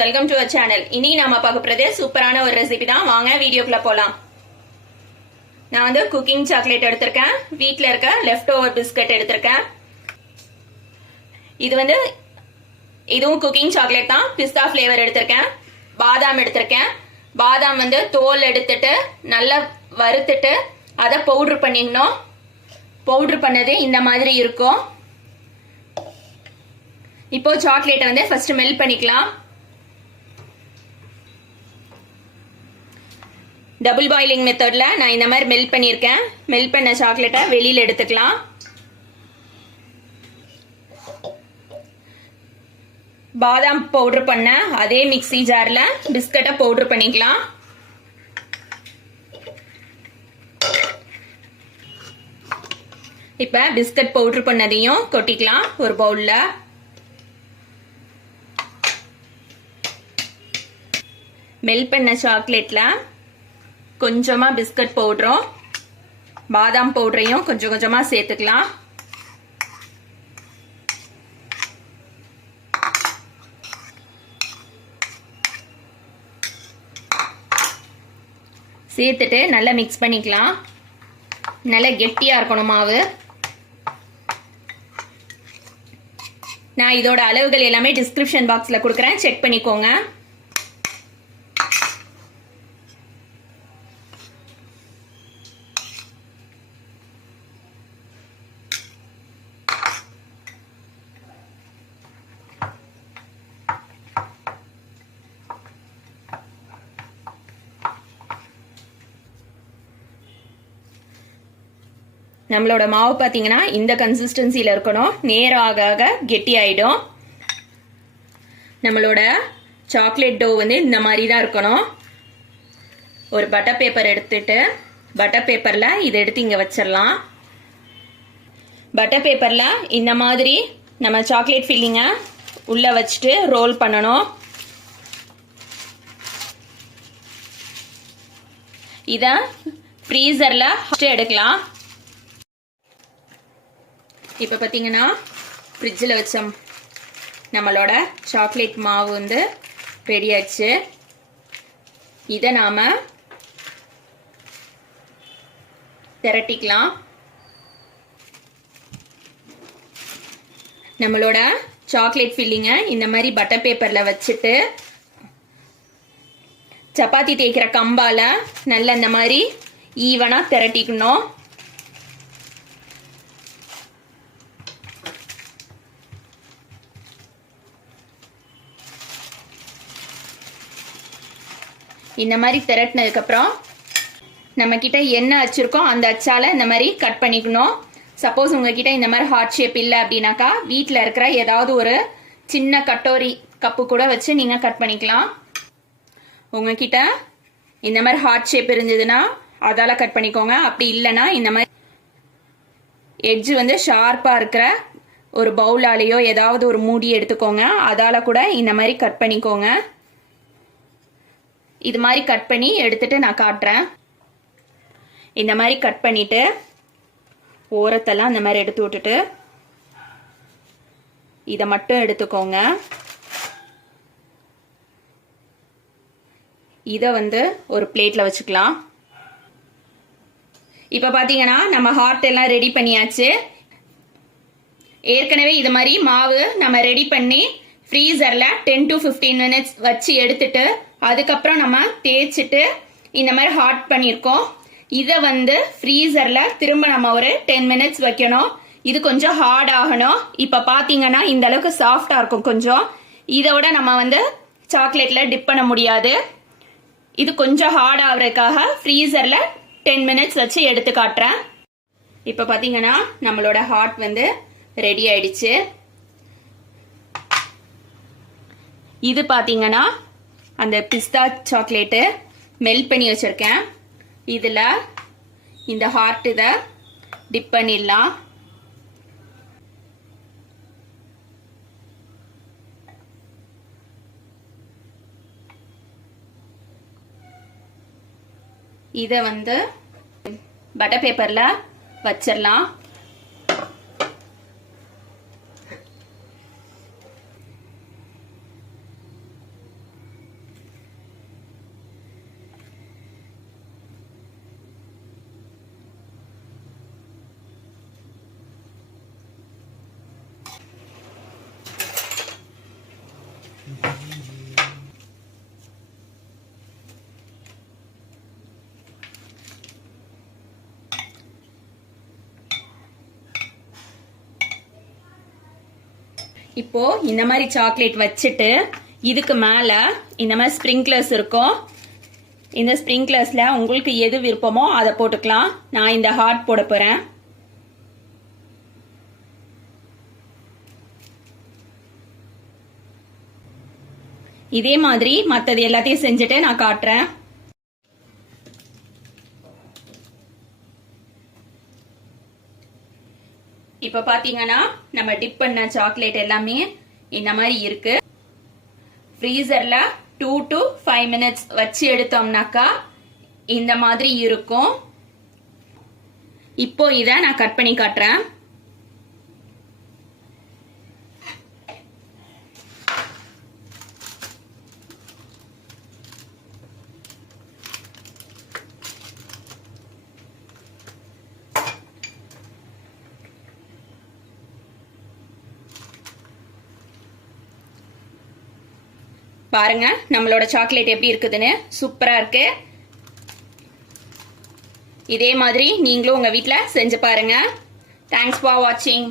Welcome to our channel. இன்னைக்கு நாம பார்க்க போறது சூப்பரான ஒரு ரெசிபி தான். வாங்க வீடியோக்குள்ள போலாம். நான் வந்து குக்கிங் சாக்லேட் எடுத்திருக்கேன். வீட்ல இருக்க லெஃப்ட் ஓவர் பிஸ்கட் எடுத்திருக்கேன். இது வந்து இதுவும் குக்கிங் சாக்லேட் தான். பிஸ்தா ஃபிளேவர் எடுத்திருக்கேன். பாதாம் எடுத்திருக்கேன். பாதாம் வந்து தோல் எடுத்துட்டு நல்லா வறுத்துட்டு அதை பவுடர் பண்ணிடணும். பவுடர் பண்ணது இந்த மாதிரி இருக்கும். இப்போ சாக்லேட்டை வந்து ஃபர்ஸ்ட் மெல்ட் பண்ணிக்கலாம். டபுள் பாயிலிங் மெத்தட்ல நான் இந்த மாதிரி மெல்ட் பண்ணியிருக்கேன். மெல்ட் பண்ண சாக்லேட்டை வெளியில எடுத்துக்கலாம். பாதாம் பவுடர் பண்ண அதே மிக்ஸி ஜார்ல பிஸ்கட்டை பவுடர் பண்ணிக்கலாம். இப்ப பிஸ்கட் பவுடர் பண்ணதையும் கொட்டிக்கலாம் ஒரு பவுல்ல. மெல்ட் பண்ண சாக்லேட்ல கொஞ்சமா பிஸ்கட் பவுடரும் பாதாம் பவுடரையும் கொஞ்சம் கொஞ்சமா சேர்த்துக்கலாம். சேர்த்துட்டு நல்லா மிக்ஸ் பண்ணிக்கலாம். நல்லா கெட்டியா இருக்கணும் மாவு. நான் இதோட அளவுகள் எல்லாமே டிஸ்கிரிப்ஷன் பாக்ஸ்ல கொடுக்குறேன், செக் பண்ணிக்கோங்க. நம்மளோட மாவு பார்த்தீங்கன்னா இந்த கன்சிஸ்டன்சியில் இருக்கணும். நேரம் ஆக ஆக கெட்டி ஆயிடும். நம்மளோட சாக்லேட் டோ வந்து இந்த மாதிரி தான் இருக்கணும். ஒரு பட்டர் பேப்பர் எடுத்துட்டு பட்டர் பேப்பரில் இதை எடுத்து இங்கே வச்சிடலாம். பட்டர் பேப்பரில் இந்த மாதிரி நம்ம சாக்லேட் ஃபில்லிங்கை உள்ளே வச்சுட்டு ரோல் பண்ணணும். இதை ஃப்ரீசரில் எடுக்கலாம். இப்போ பார்த்தீங்கன்னா ஃப்ரிட்ஜில் வச்ச நம்மளோட சாக்லேட் மாவு வந்து ரெடி ஆயிடுச்சு. இதை நாம் திரட்டிக்கலாம். நம்மளோட சாக்லேட் ஃபில்லிங்கை இந்த மாதிரி பட்டர் பேப்பரில் வச்சுட்டு சப்பாத்தி தேய்க்கிற கம்பால் நல்லா இந்த மாதிரி ஈவனாக திரட்டிக்கணும். இந்த மாதிரி திரட்டினதுக்கு அப்புறம் நம்ம கிட்ட என்ன அச்சிருக்கோம் அந்த அச்சால இந்த மாதிரி கட் பண்ணிக்கணும். சப்போஸ் உங்ககிட்ட இந்த மாதிரி ஹார்ட் ஷேப் இல்லை அப்படின்னாக்கா வீட்டில் இருக்கிற ஏதாவது ஒரு சின்ன கட்டோரி கப்பு கூட வச்சு நீங்க கட் பண்ணிக்கலாம். உங்ககிட்ட இந்த மாதிரி ஹார்ட் ஷேப் இருந்ததுன்னா அதால கட் பண்ணிக்கோங்க. அப்படி இல்லைன்னா இந்த மாதிரி எட்ஜ் வந்து ஷார்ப்பா இருக்கிற ஒரு பவுலாலேயோ ஏதாவது ஒரு மூடி எடுத்துக்கோங்க. அதால கூட இந்த மாதிரி கட் பண்ணிக்கோங்க. இது மாதிரி கட் பண்ணி எடுத்துட்டு நான் காட்டுறேன். இந்த மாதிரி கட் பண்ணிட்டு ஓரத்தெல்லாம் இந்த மாதிரி எடுத்து விட்டுட்டு இதை மட்டும் எடுத்துக்கோங்க. இதை வந்து ஒரு பிளேட்ல வச்சுக்கலாம். இப்ப பாத்தீங்கன்னா நம்ம ஹார்ட் எல்லாம் ரெடி பண்ணியாச்சு. ஏற்கனவே இது மாதிரி மாவு நம்ம ரெடி பண்ணி ஃப்ரீசர்ல 10 to 15 minutes வச்சு எடுத்துட்டு அதுக்கப்புறம் நம்ம தேய்ச்சிட்டு இந்த மாதிரி ஹாட் பண்ணியிருக்கோம். இதை வந்து ஃப்ரீசர்ல திரும்ப நம்ம ஒரு 10 minutes வைக்கணும். இது கொஞ்சம் ஹார்ட் ஆகணும். இப்ப பாத்தீங்கன்னா இந்த அளவுக்கு சாஃப்டா இருக்கும். கொஞ்சம் இதோட நம்ம வந்து சாக்லேட்ல டிப் பண்ண முடியாது. இது கொஞ்சம் ஹார்ட் ஆகுறதுக்காக ஃப்ரீசர்ல 10 minutes வச்சு எடுத்து காட்டுறேன். இப்ப பாத்தீங்கன்னா நம்மளோட ஹாட் வந்து ரெடி ஆயிடுச்சு. இது பாத்தீங்கன்னா அந்த பிஸ்தா சாக்லேட்டு மெல்ட் பண்ணி வச்சிருக்கேன். இதுல இந்த ஹார்ட் இதை டிப் பண்ணிடலாம். இதை வந்து பட்டர் பேப்பர்ல வச்சிடலாம். இப்போ இந்த மாதிரி சாக்லேட் வச்சுட்டு இதுக்கு மேல இந்த மாதிரி ஸ்ப்ரிங்க்லர்ஸ் இருக்கும். இந்த ஸ்ப்ரிங்க்லர்ஸ்ல உங்களுக்கு எது விருப்பமோ அதை போட்டுக்கலாம். நான் இந்த ஹார்ட் போட போறேன். இதே மாதிரி மற்றது எல்லாத்தையும் செஞ்சுட்டு நான் காட்டுறேன். இப்ப பாத்தீங்கன்னா நம்ம டிப் பண்ண சாக்லேட் எல்லாமே இந்த மாதிரி இருக்கு. ஃப்ரீசர்ல 2 to 5 minutes வச்சு எடுத்தோம்னாக்கா இந்த மாதிரி இருக்கும். இப்போ இதை நான் கட் பண்ணி காட்டுறேன். பாருங்க நம்மளோட சாக்லேட் எப்படி இருக்குதுன்னு. சூப்பரா இருக்கு. இதே மாதிரி நீங்களும் உங்க வீட்ல செஞ்சு பாருங்க. தேங்க்ஸ் ஃபார் வாட்சிங்.